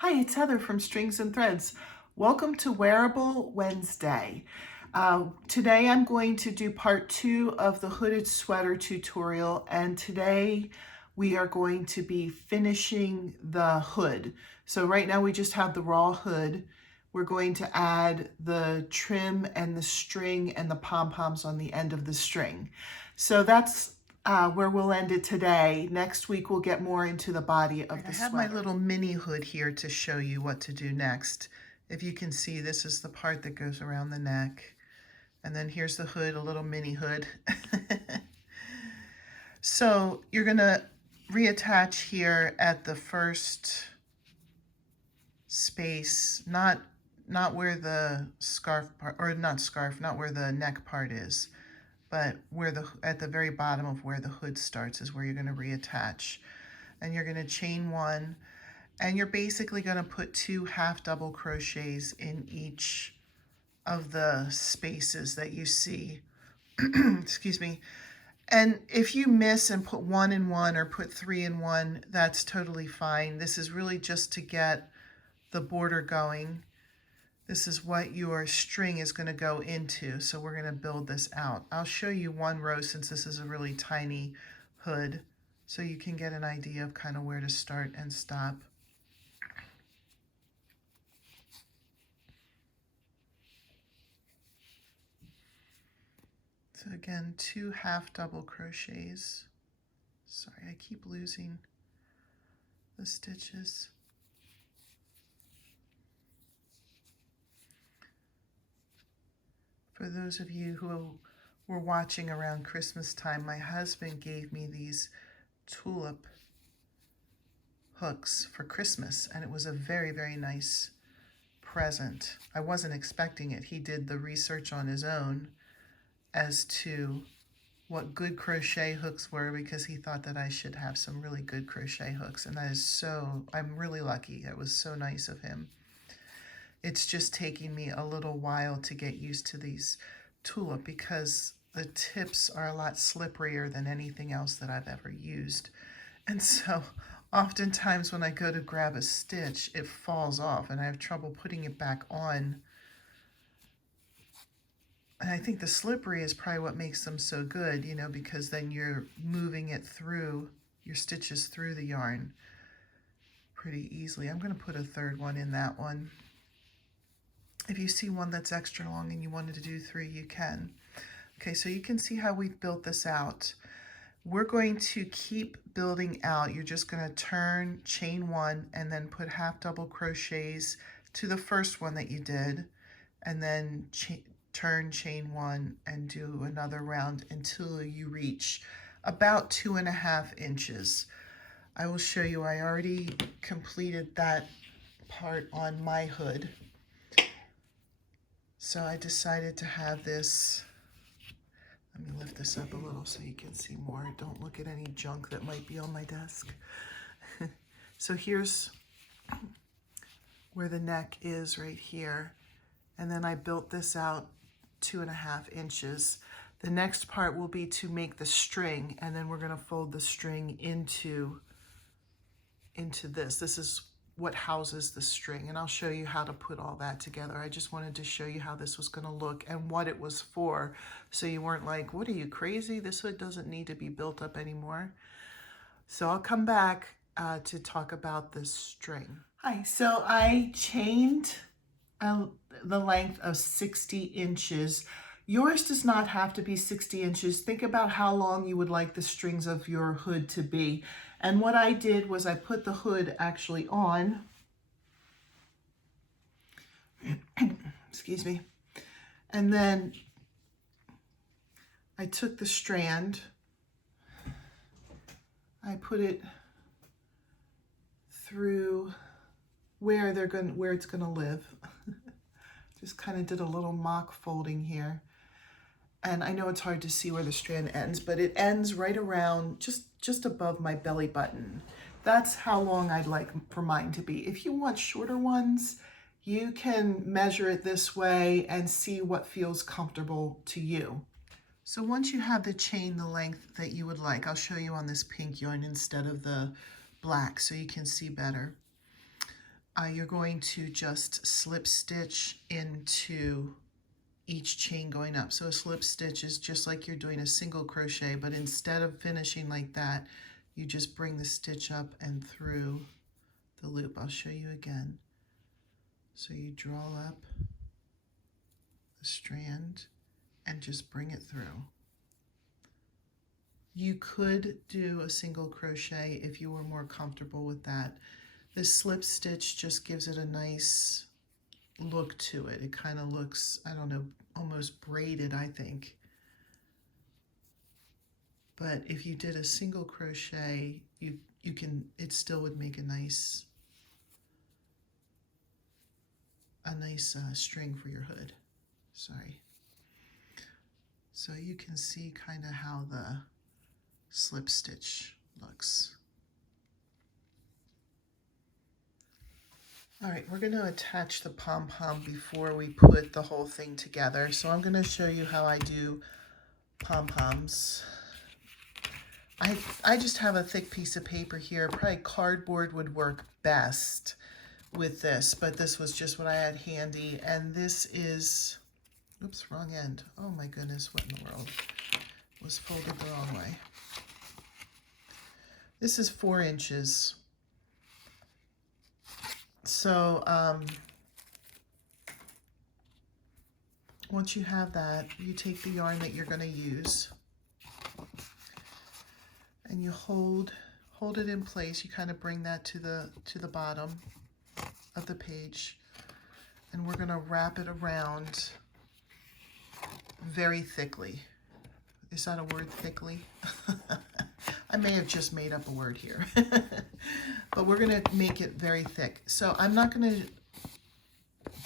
Hi, it's Heather from Strings and Threads. Welcome to Wearable Wednesday. Today I'm going to do part 2 of the hooded sweater tutorial, and today we are going to be finishing the hood. So right now we just have the raw hood. We're going to add the trim and the string and the pom-poms on the end of the string. So that's where we'll end it today. Next week we'll get more into the body of the sweater. I have my little mini hood here to show you what to do next. If you can see, this is the part that goes around the neck. And then here's the hood, a little mini hood. So you're gonna reattach here at the first space, not where the scarf part, or not scarf, not where the neck part is, but where at the very bottom of where the hood starts is where you're going to reattach. And you're going to chain 1, and you're basically going to put 2 half double crochets in each of the spaces that you see. Excuse me. And if you miss and put 1 in 1 or put 3 in 1, that's totally fine. This is really just to get the border going. This is what your string is going to go into, so we're going to build this out. I'll show you one row since this is a really tiny hood, so you can get an idea of kind of where to start and stop. So again, 2 half double crochets. Sorry, I keep losing the stitches. For those of you who were watching around Christmas time, my husband gave me these tulip hooks for Christmas, and it was a very, very nice present. I wasn't expecting it. He did the research on his own as to what good crochet hooks were, because he thought that I should have some really good crochet hooks, and that is so, I'm really lucky. It was so nice of him. It's just taking me a little while to get used to these tulip because the tips are a lot slipperier than anything else that I've ever used. And so oftentimes when I go to grab a stitch, it falls off and I have trouble putting it back on. And I think the slippery is probably what makes them so good, you know, because then you're moving it through, your stitches through the yarn pretty easily. I'm going to put a third one in that one. If you see one that's extra long and you wanted to do 3, you can. Okay, so you can see how we've built this out. We're going to keep building out. You're just going to turn, chain 1, and then put half double crochets to the first one that you did, and then turn, chain 1, and do another round until you reach about 2.5 inches. I will show you, I already completed that part on my hood. So I decided to have this, let me lift this up a little so you can see more. Don't look at any junk that might be on my desk. So here's where the neck is right here. And then I built this out 2.5 inches. The next part will be to make the string, and then we're going to fold the string into this. This is what houses the string, and I'll show you how to put all that together. I just wanted to show you how this was going to look and what it was for, so you weren't like, what are you, crazy? This hood doesn't need to be built up anymore. So I'll come back to talk about the string. Hi, so I chained the length of 60 inches. Yours does not have to be 60 inches. Think about how long you would like the strings of your hood to be. And what I did was I put the hood actually on, excuse me, and then I took the strand, I put it through where it's gonna live. Just kind of did a little mock folding here. And I know it's hard to see where the strand ends, but it ends right around just above my belly button. That's how long I'd like for mine to be. If you want shorter ones, you can measure it this way and see what feels comfortable to you. So once you have the chain the length that you would like, I'll show you on this pink yarn instead of the black so you can see better. you're going to just slip stitch into each chain going up. So a slip stitch is just like you're doing a single crochet, but instead of finishing like that, you just bring the stitch up and through the loop. I'll show you again. So you draw up the strand and just bring it through. You could do a single crochet if you were more comfortable with that. This slip stitch just gives it a nice look to it. It kind of looks, I don't know, almost braided, I think. But if you did a single crochet, you can, it still would make a nice string for your hood. Sorry. So you can see kind of how the slip stitch looks. All right, we're going to attach the pom-pom before we put the whole thing together. So I'm going to show you how I do pom-poms. I just have a thick piece of paper here. Probably cardboard would work best with this, but this was just what I had handy. And this is, oops, wrong end. Oh my goodness, what in the world? It was folded the wrong way. This is 4 inches. So once you have that, you take the yarn that you're going to use and you hold it in place. You kind of bring that to the bottom of the page, and we're going to wrap it around very thickly. Is that a word, thickly? I may have just made up a word here. But we're going to make it very thick. So I'm not going to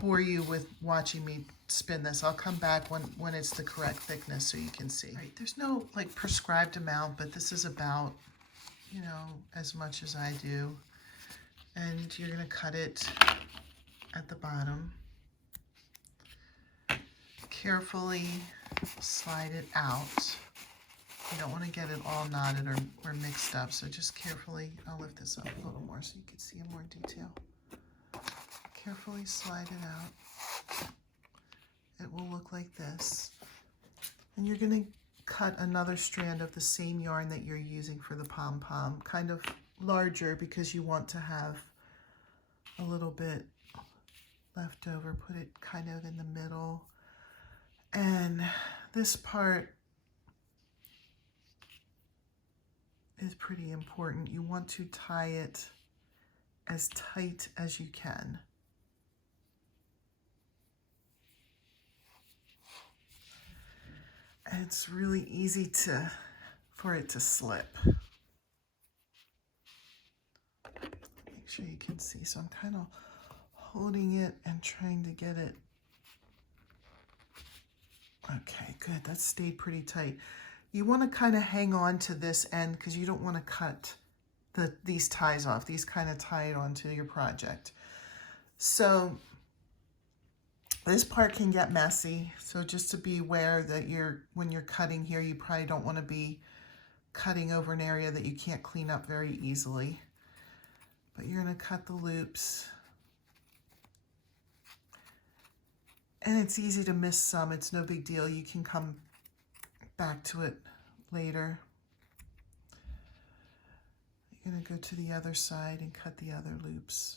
bore you with watching me spin this. I'll come back when it's the correct thickness so you can see. Right, there's no like prescribed amount, but this is about, you know, as much as I do. And you're going to cut it at the bottom. Carefully slide it out. You don't want to get it all knotted or mixed up, so just carefully, I'll lift this up a little more so you can see in more detail. Carefully slide it out. It will look like this. And you're going to cut another strand of the same yarn that you're using for the pom-pom, kind of larger because you want to have a little bit left over. Put it kind of in the middle. And this part is pretty important. You want to tie it as tight as you can. And it's really easy for it to slip. Make sure you can see. So I'm kind of holding it and trying to get it. Okay, good. That stayed pretty tight. You want to kind of hang on to this end because you don't want to cut these ties off. These kind of tie it onto your project. So this part can get messy. So just to be aware that when you're cutting here, you probably don't want to be cutting over an area that you can't clean up very easily. But you're going to cut the loops. And it's easy to miss some. It's no big deal. You can come back to it later. You're going to go to the other side and cut the other loops.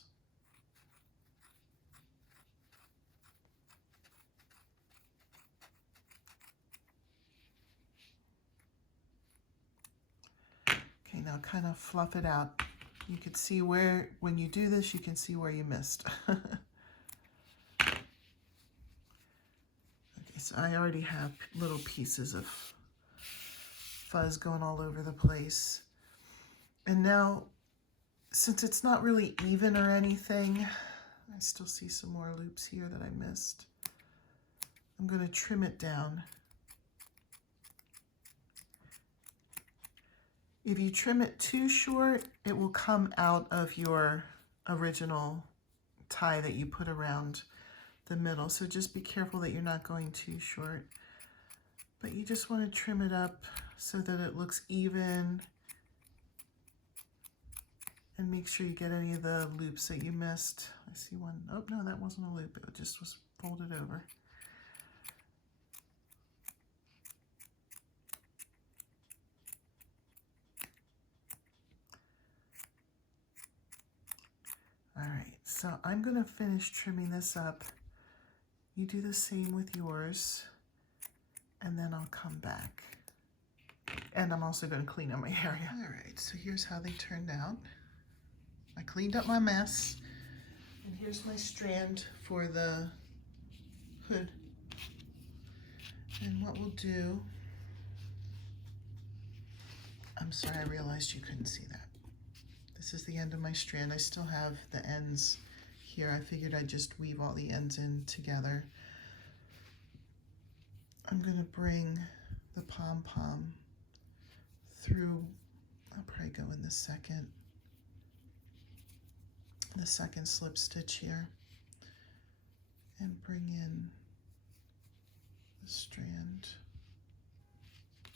Okay, now kind of fluff it out. You can see where, when you do this, you can see where you missed. Okay, so I already have little pieces of fuzz going all over the place. And now, since it's not really even or anything, I still see some more loops here that I missed. I'm going to trim it down. If you trim it too short, it will come out of your original tie that you put around the middle. So just be careful that you're not going too short. But you just want to trim it up so that it looks even. And make sure you get any of the loops that you missed. I see one. Oh, no, that wasn't a loop. It just was folded over. All right, so I'm going to finish trimming this up. You do the same with yours, and then I'll come back. And I'm also going to clean up my area. All right, so here's how they turned out. I cleaned up my mess, and here's my strand for the hood. And what we'll do, I'm sorry, I realized you couldn't see that. This is the end of my strand. I still have the ends here. I figured I'd just weave all the ends in together. I'm gonna bring the pom-pom through, I'll probably go in the second slip stitch here and bring in the strand,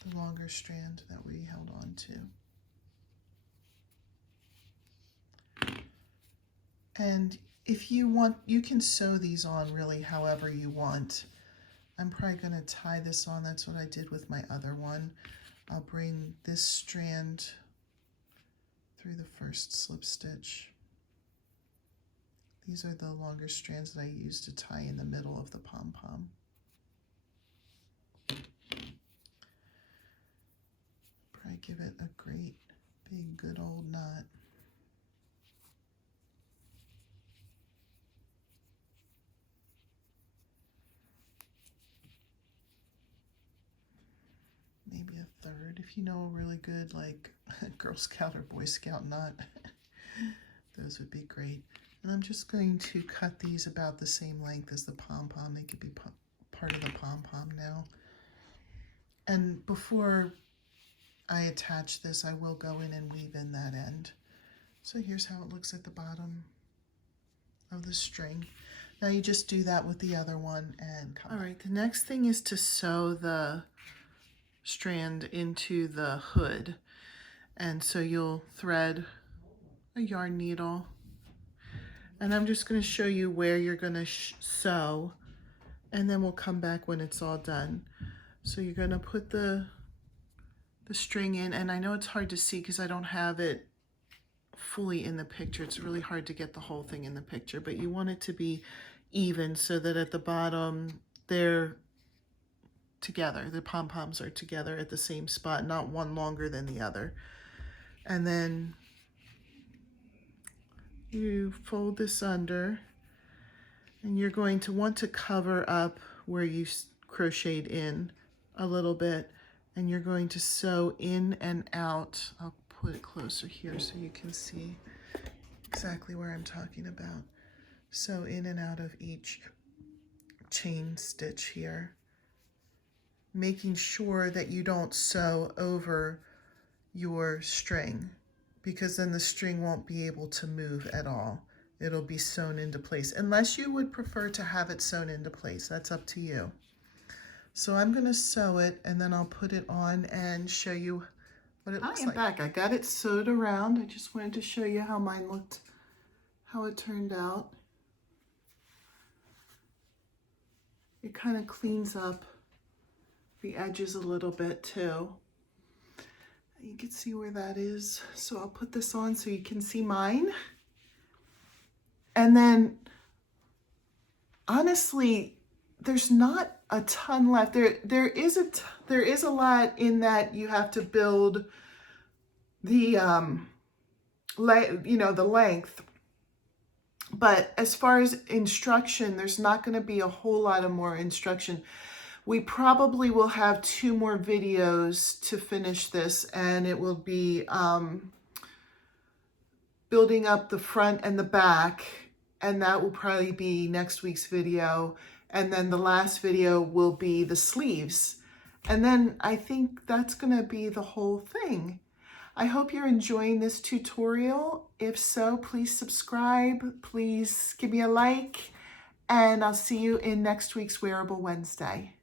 the longer strand that we held on to. And if you want, you can sew these on really however you want. I'm probably going to tie this on. That's what I did with my other one. I'll bring this strand through the first slip stitch. These are the longer strands that I use to tie in the middle of the pom-pom. Probably give it a great big good old knot. Maybe a third if you know a really good like Girl Scout or Boy Scout knot. Those would be great. And I'm just going to cut these about the same length as the pom-pom. They could be part of the pom-pom now. And before I attach this, I will go in and weave in that end. So here's how it looks at the bottom of the string. Now you just do that with the other one and come. All right, the next thing is to sew the strand into the hood. And so you'll thread a yarn needle. And I'm just going to show you where you're going to sew, and then we'll come back when it's all done. So you're going to put the string in, and I know it's hard to see because I don't have it fully in the picture. It's really hard to get the whole thing in the picture, but you want it to be even so that at the bottom they're together. The pom-poms are together at the same spot, not one longer than the other. And then you fold this under, and you're going to want to cover up where you crocheted in a little bit, and you're going to sew in and out. I'll put it closer here so you can see exactly where I'm talking about. Sew in and out of each chain stitch here, making sure that you don't sew over your string, because then the string won't be able to move at all. It'll be sewn into place, unless you would prefer to have it sewn into place. That's up to you. So I'm going to sew it, and then I'll put it on and show you what it looks like. I am back. I got it sewed around. I just wanted to show you how mine looked, how it turned out. It kind of cleans up the edges a little bit too. You can see where that is. So I'll put this on so you can see mine. And then, honestly, there's not a ton left. There is a lot in that you have to build the the length. But as far as instruction, there's not going to be a whole lot of more instruction. We probably will have 2 more videos to finish this, and it will be building up the front and the back, and that will probably be next week's video. And then the last video will be the sleeves. And then I think that's going to be the whole thing. I hope you're enjoying this tutorial. If so, please subscribe, please give me a like, and I'll see you in next week's Wearable Wednesday.